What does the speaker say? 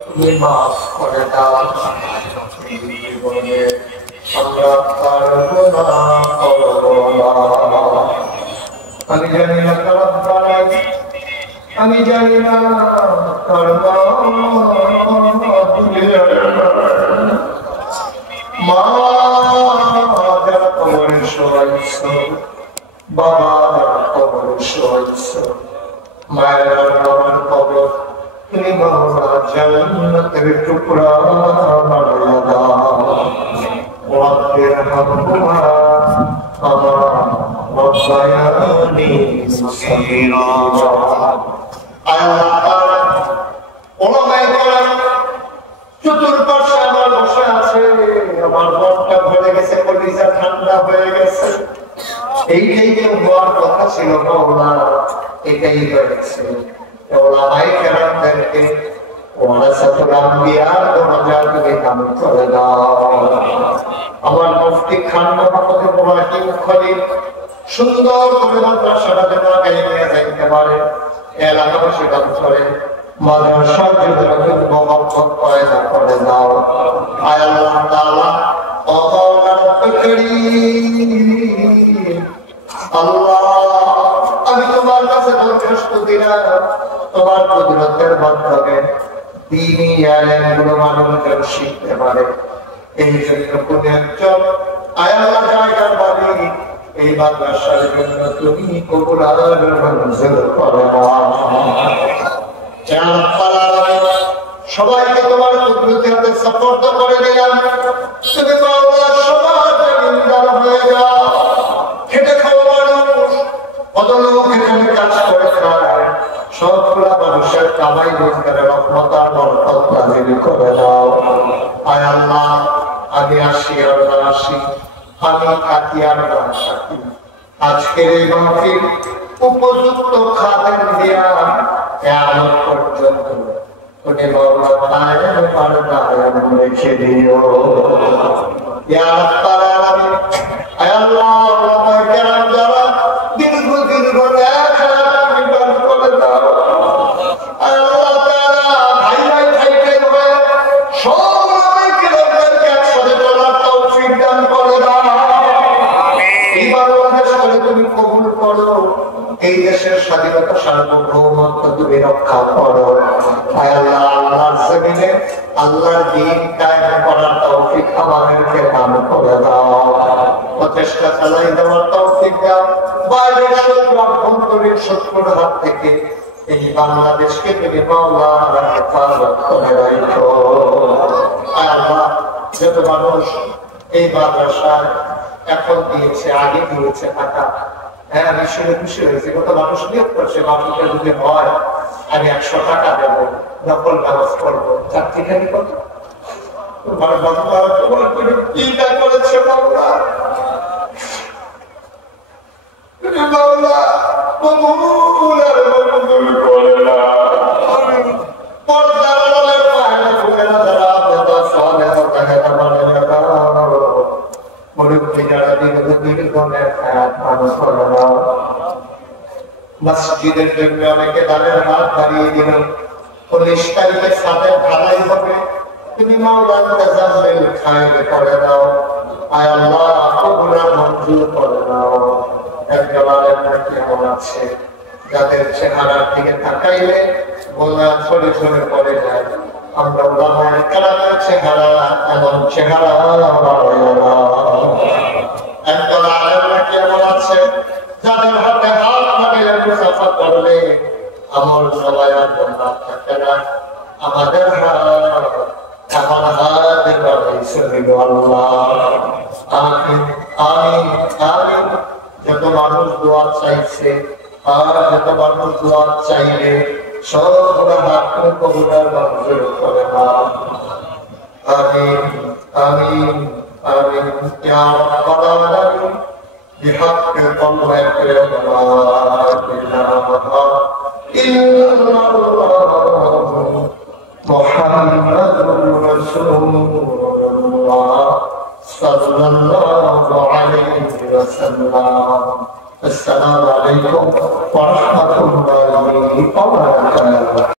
তুমি মাফ করে দাও। জীবনে আমরা পারবো না, করবো না। আমি জানি না কার বানাই, আমি জানি না কার মা যারা কবরে শোয়াইছ, বাবা যারা কবরে শোয়াইছ, মায়ের বাবার কবর তুমি বাবা জান্নাতের টুকরা বানাইয়া দাও। রব্বির হামহুমা কামা রব্বায়ানি সগীরা। আল্লাহ তাআলা ওলামায়ে কেরাম চতুর্পাশে আমার বসে আছে, আমার মনটা ভরে গেছে, কলিজা ঠান্ডা হয়ে গেছে। এইটাই তো হওয়ার কথা ছিল মাওলা, এটাই হয়েছে। ওলামায়ে কেরামদেরকে ওয়ারাসাতুল আম্বিয়ার দরজা থেকে দান করে দাও। আমার মুফতি খান মোহাম্মদ ইব্রাহিম খলিল সুন্দর করে মাদ্রাসাটা যেন আগায় নিয়ে যাইতে পারে, এলাকাবাসী দান করে মাদ্রাসার জন্য মোহাম্মদ পয়দা করে দাও। আয় আল্লাহ তাআলা আল্লাহ, আমি তোমার কাছে দরখাস্ত দিলাম, তোমার কুদরতের মাধ্যমে দ্বীনি ইলমগুলো মানুষজন শিখতে পারে। এই জন্য কোন একজন আয় আল্লাহ জায়গার মালিক এই মাদ্রাসার জন্য তুমি কবুল আর মঞ্জুর করো। সবাইকে তোমার কুদরতের হাতে সাপোর্ট করে দিলাম। তুমি মাওলা সবার নিন্দা হয়ে যাও। খেটে খাওয়া মানুষ কত লোক এখানে কাজ করে খায়, সবগুলা মানুষের কামাই রোজগারের রহমত আর বরকত নাযিল করে দাও। আয় আল্লাহ, আমি আসি আর না আসি, আমি থাকি আর না থাকি, আজকের এই মাহফিল উপযুক্ত খাদেম দিয়া কিয়ামত পর্যন্ত তুমি মাওলা কায়েম বারদায়াম রেখে দিও। ইয়া রাব্বাল আলামিন, আয় আল্লাহ, ওলামায়ে কেরাম যারা দীর্ঘদিন ধরে খেলাধুলা করে দাও। আয় আল্লাহ তাআলা, ভাই ভাই ভাই হয়ে সব ওলামায়ে কেরামদেরকে একসাথে চলার তৌফিক দান করে দাও। এই বাংলাদেশ করে তুমি কবুল করো, এই দেশের স্বাধীনতা সার্বভৌমত্ব তুমি রক্ষা করো। আয় আল্লাহ, আল্লাহর জমিনে আল্লাহর দ্বীন কায়েম করার তৌফিক আমাদেরকে দান করে দাও। প্রচেষ্টা চালাই দেওয়ার তৌফিক দাও। বাইরের শত্রু অভ্যন্তরীণ শত্রুর হাত থেকে এই বাংলাদেশকে তুমি মাওলা হেফাজত করে রাখো। আয় আল্লাহ, যত মানুষ এই মাদ্রাসায় এখন দিয়েছে, আগে দিয়েছে টাকা, হ্যাঁ আমি শুনে খুশি হয়েছি। কত মানুষ নিয়োগ করছে, মানুষকে যদি হয় আমি 100 টাকা দেবো, নকল নামাজ পড়বো। তার ঠিকানি কত? তোমার বাবা তোমার কি না করেছে বাবা, মসজিদের জন্য অনেকে দানের হাত বাড়িয়ে দিল। 19 তারিখে সাথে ঢালাই হবে, তুমি মাওলা তাজাম্মেল খায়ের করে দাও। আয় আল্লাহ, কবুল মঞ্জুর করে দাও। একজনের নাকি এমন আছে যাদের চেহারার দিকে তাকাইলে গোলা ছড়ে ছড়ে পড়ে যায়। আমরা ওলামায়ে কেরামের চেহারা এমন চেহারা বানাইয়া দাও। একজন আলেম নাকি এমন আছে যাদের হাতে হাত লাগাইলে মুসাফা করলে আমল সবাই আর বন্ধা থাকে না। আমাদের হাত এমন হাত বানাইছে আল্লাহ। আমিন আমিন আমিন। যত মানুষ দোয়া চাইছে আর যত মানুষ দোয়া চাইলে সবগুলো হাত